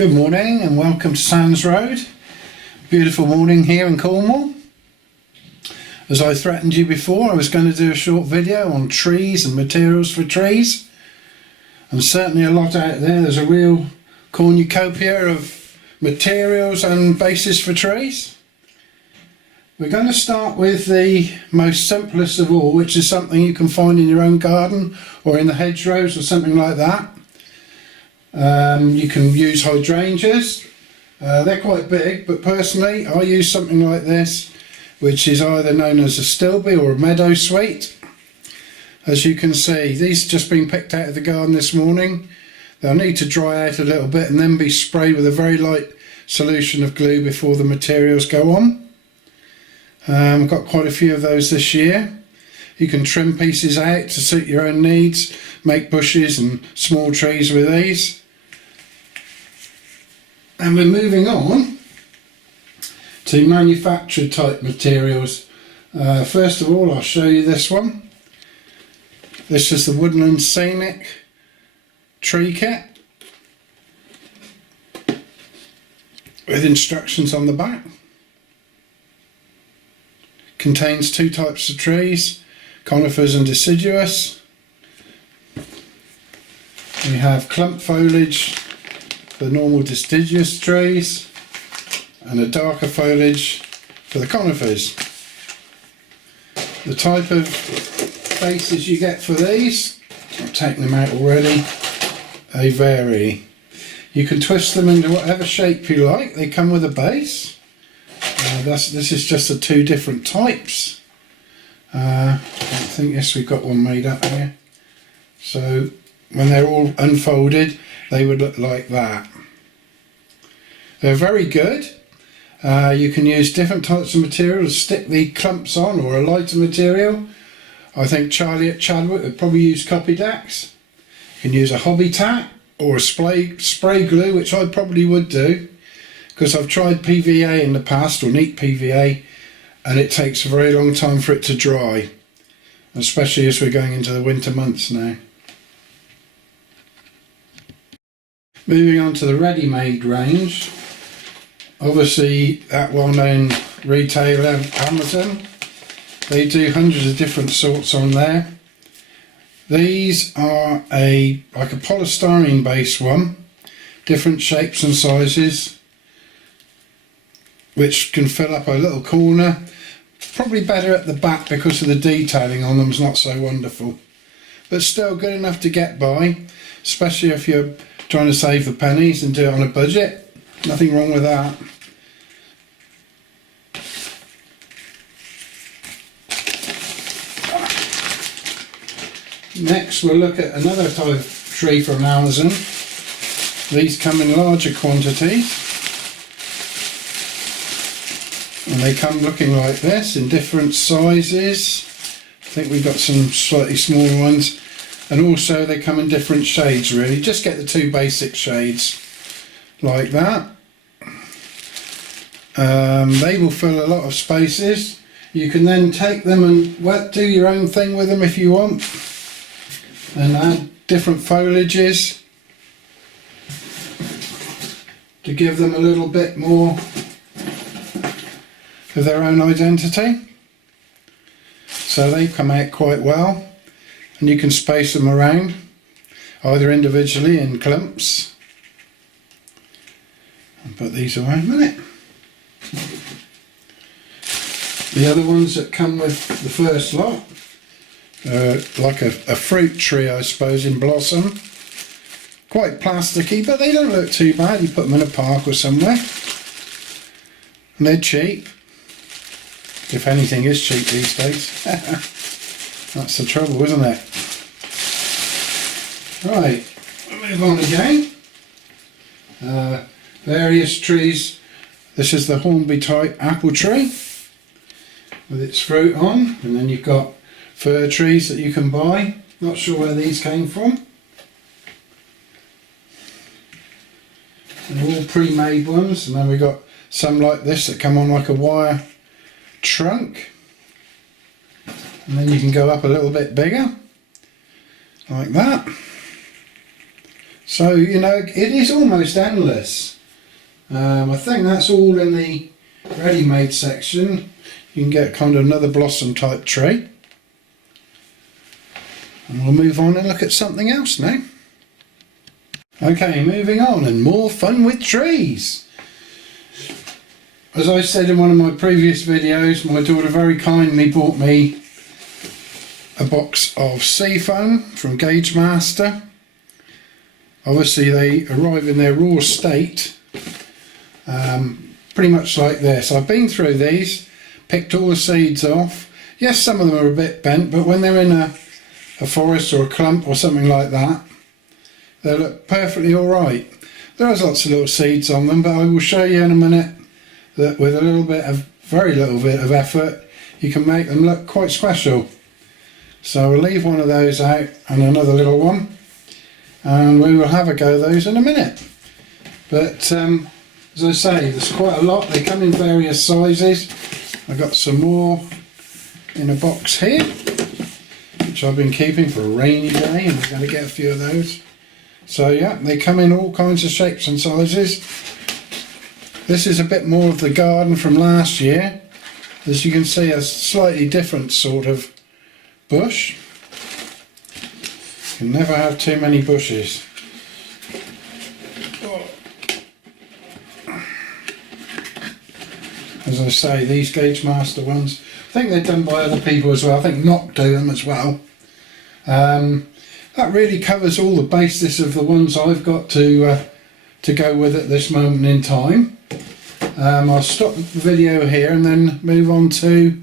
Good morning and welcome to SANDS Road. Beautiful morning here in Cornwall. As I threatened you before, I was going to do a short video on trees and materials for trees. And certainly a lot out there. There's a real cornucopia of materials and bases for trees. We're going to start with the most simplest of all, which is something you can find in your own garden or in the hedgerows or something like that. You can use hydrangeas. They're quite big, but personally I use something like this, which is either known as a stilby or a meadow sweet. As you can see, these have just been picked out of the garden this morning. They'll need to dry out a little bit and then be sprayed with a very light solution of glue before the materials go on. I've got quite a few of those this year. You can trim pieces out to suit your own needs, make bushes and small trees with these. And we're moving on to manufactured type materials. First of all, I'll show you this one. This is the Woodland Scenic Tree Kit with instructions on the back. Contains two types of trees, conifers and deciduous. We have clump foliage for the normal deciduous trees and a darker foliage for the conifers. The type of bases you get for these, I've taken them out already, they vary. You can twist them into whatever shape you like. They come with a base. This is just the two different types. I think yes, we've got one made up here. So when they're all unfolded, they would look like that. They're very good. You can use different types of material to stick the clumps on, or a lighter material. I think Charlie at Chadwick would probably use copy decks. You can use a hobby tack or a spray glue, which I probably would do, because I've tried PVA in the past, or neat PVA, and it takes a very long time for it to dry, especially as we're going into the winter months now. Moving on to the ready-made range, obviously that well-known retailer Amazon, they do hundreds of different sorts on there. These are like a polystyrene based one, different shapes and sizes, which can fill up a little corner. Probably better at the back because of the detailing on them is not so wonderful, but still good enough to get by, especially if you're trying to save the pennies and do it on a budget. Nothing wrong with that. Next we'll look at another type of tree from Amazon. These come in larger quantities and they come looking like this in different sizes. I think we've got some slightly smaller ones, and also they come in different shades really. Just get the two basic shades like that. They will fill a lot of spaces. You can then take them and do your own thing with them if you want, and add different foliages to give them a little bit more of their own identity. So they come out quite well, and you can space them around either individually in clumps. I'll put these away in a minute. The other ones that come with the first lot, like a fruit tree I suppose in blossom. Quite plasticky, but they don't look too bad. You put them in a park or somewhere, and they're cheap. If anything is cheap these days. That's the trouble, isn't it? Right, we'll move on again. Various trees. This is the Hornby type apple tree with its fruit on, and then you've got fir trees that you can buy. Not sure where these came from. They're all pre-made ones, and then we've got some like this that come on like a wire trunk, and then you can go up a little bit bigger like that. So, you know, it is almost endless. I think that's all in the ready-made section. You can get kind of another blossom type tree. And we'll move on and look at something else now. Okay, moving on, and more fun with trees. As I said in one of my previous videos, my daughter very kindly bought me a box of sea foam from Gauge Master. Obviously they arrive in their raw state, pretty much like this. I've been through these, picked all the seeds off. Yes, some of them are a bit bent, but when they're in a forest or a clump or something like that, they look perfectly alright. There is lots of little seeds on them, but I will show you in a minute that with a little bit of, very little bit of effort, you can make them look quite special. So we'll leave one of those out and another little one, and we will have a go at those in a minute. But as I say, there's quite a lot. They come in various sizes. I've got some more in a box here, which I've been keeping for a rainy day, and I'm going to get a few of those. So yeah, they come in all kinds of shapes and sizes. This is a bit more of the garden from last year. As you can see, a slightly different sort of bush. You can never have too many bushes. As I say, these Gauge Master ones, I think they're done by other people as well. I think Knock do them as well. That really covers all the basis of the ones I've got to go with at this moment in time. I'll stop the video here and then move on to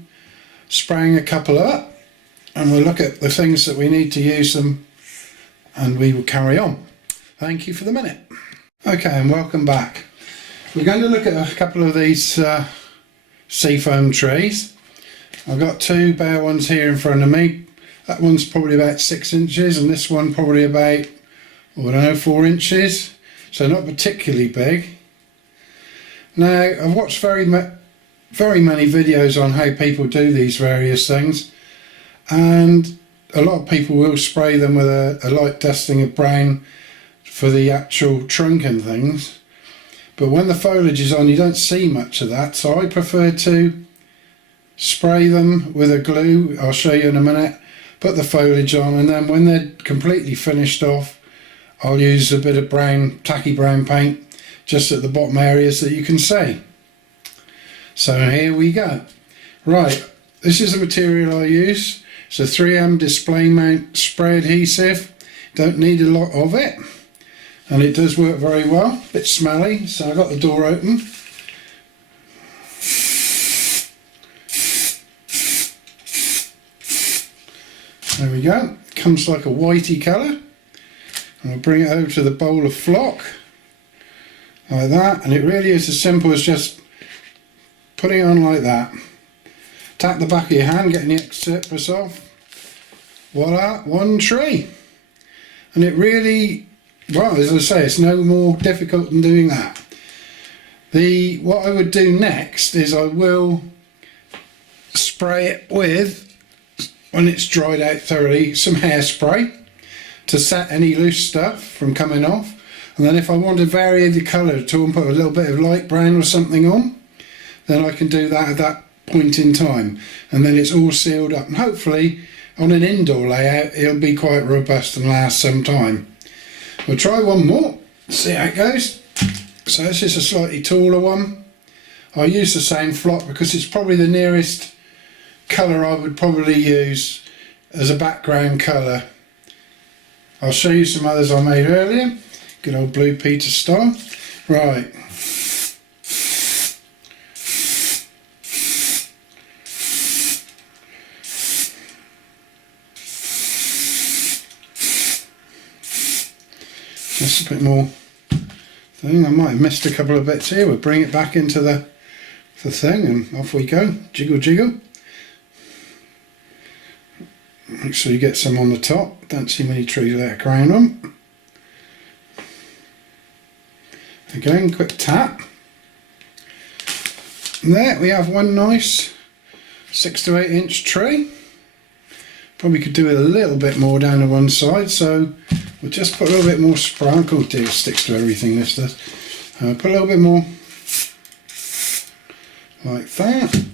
spraying a couple up, and we'll look at the things that we need to use them, and we will carry on. Thank you for the minute. Okay, and welcome back. We're going to look at a couple of these seafoam trees. I've got two bare ones here in front of me. That one's probably about 6 inches, and this one probably about, I don't know, 4 inches. So not particularly big. Now, I've watched very many videos on how people do these various things, and a lot of people will spray them with a light dusting of brown for the actual trunk and things. But when the foliage is on, you don't see much of that, so I prefer to spray them with a glue. I'll show you in a minute. Put the foliage on, and then when they're completely finished off, I'll use a bit of brown, tacky brown paint just at the bottom areas that you can see. So here we go. Right, this is the material I use. It's a 3M display mount spray adhesive. Don't need a lot of it, and it does work very well. A bit smelly, so I got the door open. There we go. It comes like a whitey colour. And I'll bring it over to the bowl of flock like that, and it really is as simple as just putting it on like that. Tap the back of your hand, getting the surplus off. Voila, one tree. And it really, well, as I say, it's no more difficult than doing that. What I would do next is I will spray it with, when it's dried out thoroughly, some hairspray to set any loose stuff from coming off. And then if I want to vary the colour at all and put a little bit of light brown or something on, then I can do that at that point in time. And then it's all sealed up, and hopefully on an indoor layout it'll be quite robust and last some time. We'll try one more, see how it goes. So this is a slightly taller one. I'll use the same flock because it's probably the nearest colour I would probably use as a background colour. I'll show you some others I made earlier. Good old Blue Peter style. Right. Just a bit more thing. I might have missed a couple of bits here. We'll bring it back into the thing, and off we go. Jiggle jiggle. Make sure you get some on the top. Don't see many trees without a crown on. Again, quick tap. And there we have one nice 6 to 8 inch tree. Probably could do it a little bit more down to one side, so we'll just put a little bit more sprinkle. Dear, sticks to everything, this does. Put a little bit more like that.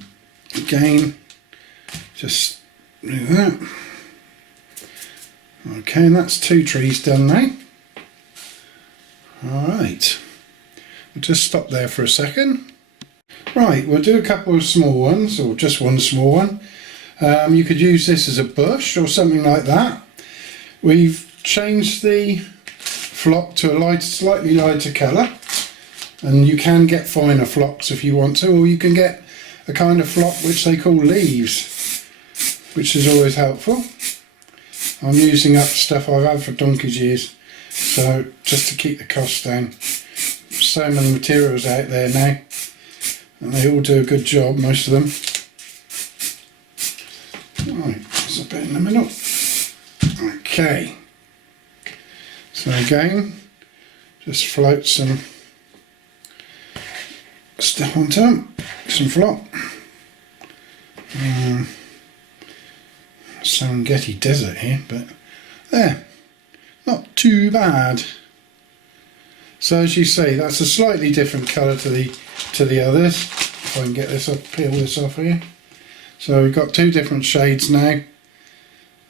Again, just do that. Okay, and that's 2 trees done now. Alright, we'll just stop there for a second. Right, we'll do a couple of small ones, or just one small one. You could use this as a bush or something like that. We've changed the flock to a slightly lighter colour, and you can get finer flocks if you want to, or you can get a kind of flock which they call leaves, which is always helpful. I'm using up stuff I've had for donkey's years, so just to keep the costs down. So many materials out there now, and they all do a good job, most of them. Right, there's a bit in the middle. Okay, so again, just float some stuff onto them, some flock. Serengeti desert here, but there, not too bad. So as you see, that's a slightly different colour to the others. If I can get this up, peel this off here. So we've got 2 different shades now,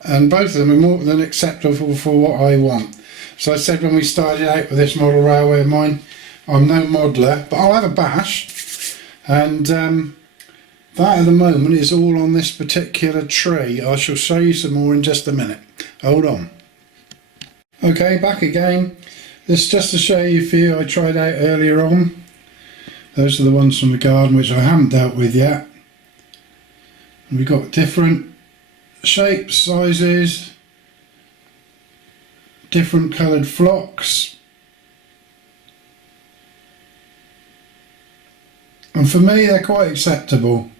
and both of them are more than acceptable for what I want. So I said when we started out with this model railway of mine, I'm no modeller, but I'll have a bash, and that at the moment is all on this particular tree. I shall show you some more in just a minute. Hold on. Okay, back again. This is just to show you a few I tried out earlier on. Those are the ones from the garden which I haven't dealt with yet. And we've got different shapes, sizes, different coloured flocks. And for me, they're quite acceptable.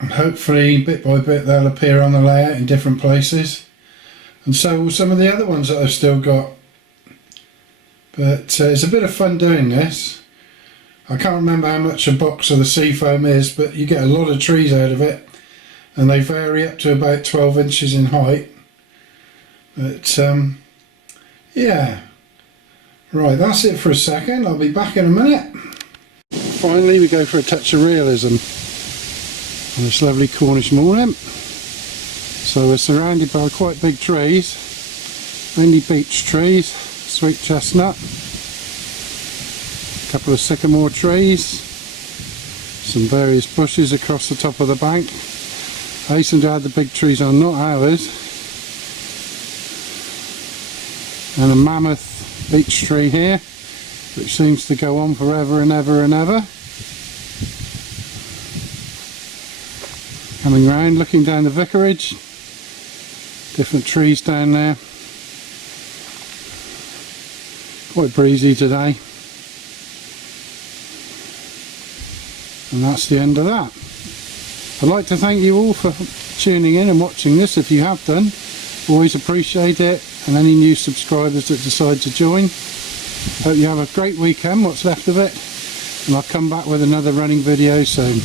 And hopefully, bit by bit, they'll appear on the layout in different places. And so will some of the other ones that I've still got. But it's a bit of fun doing this. I can't remember how much a box of the seafoam is, but you get a lot of trees out of it. And they vary up to about 12 inches in height. But yeah. Right, that's it for a second. I'll be back in a minute. Finally, we go for a touch of realism on this lovely Cornish morning. So we're surrounded by quite big trees, mainly beech trees, sweet chestnut, a couple of sycamore trees, some various bushes across the top of the bank. I hasten to add the big trees are not ours, and a mammoth beech tree here, which seems to go on forever and ever and ever. Coming round, looking down the vicarage, different trees down there. Quite breezy today. And that's the end of that. I'd like to thank you all for tuning in and watching this if you have done. Always appreciate it, and any new subscribers that decide to join. Hope you have a great weekend, what's left of it, and I'll come back with another running video soon.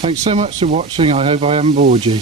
Thanks so much for watching. I hope I haven't bored you.